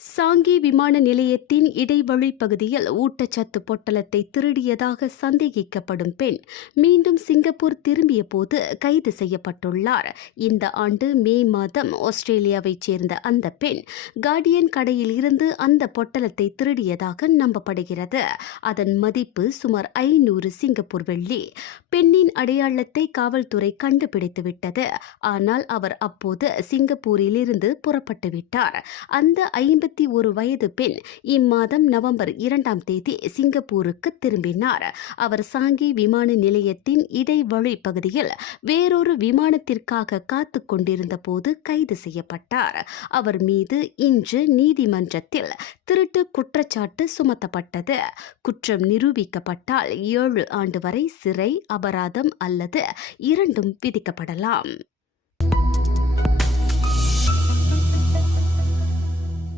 Changi விமான நிலையத்தின் இடைவழி பகுதியில் ஊட்டச்சத்து பொட்டலத்தை திருடியதாக சந்தேகிக்கப்படும் பெண் மீண்டும் சிங்கப்பூர் திரும்பிய போது கைது செய்யப்பட்டுள்ளார். இந்த ஆண்டு மே மாதம் ஆஸ்திரேலியாவைச் சேர்ந்த அந்த பெண் கார்டியன் கடையில் இருந்து அந்த பொட்டலத்தை திருடியதாக நம்பப்படுகிறது. அதன் மதிப்பு சுமார் 500 சிங்கப்பூர் வெள்ளி. பெண்ணின் அடையாளத்தை காவல்துறை கண்டுபிடித்துவிட்டது. ஆனால் அவர் அப்போது சிங்கப்பூரிலிருந்து புறப்பட்டு விட்டார். அந்த 51 வயது பெண் இம்மாதம் நவம்பர் 2ஆம் தேதி சிங்கப்பூருக்கு திரும்பினார். அவர் சாங்கி விமான நிலையத்தின் இடைவழி பகுதியில் வேறொரு விமானத்திற்காக காத்து கொண்டிருந்த போது கைது செய்யப்பட்டார். அவர் மீது இன்று நீதிமன்றத்தில் திருட்டு குற்றச்சாட்டு சுமத்தப்பட்டது. குற்றம் நிரூபிக்கப்பட்டால் 7 ஆண்டு வரை சிறை, அபராதம் அல்லது இரண்டும் விதிக்கப்படலாம்.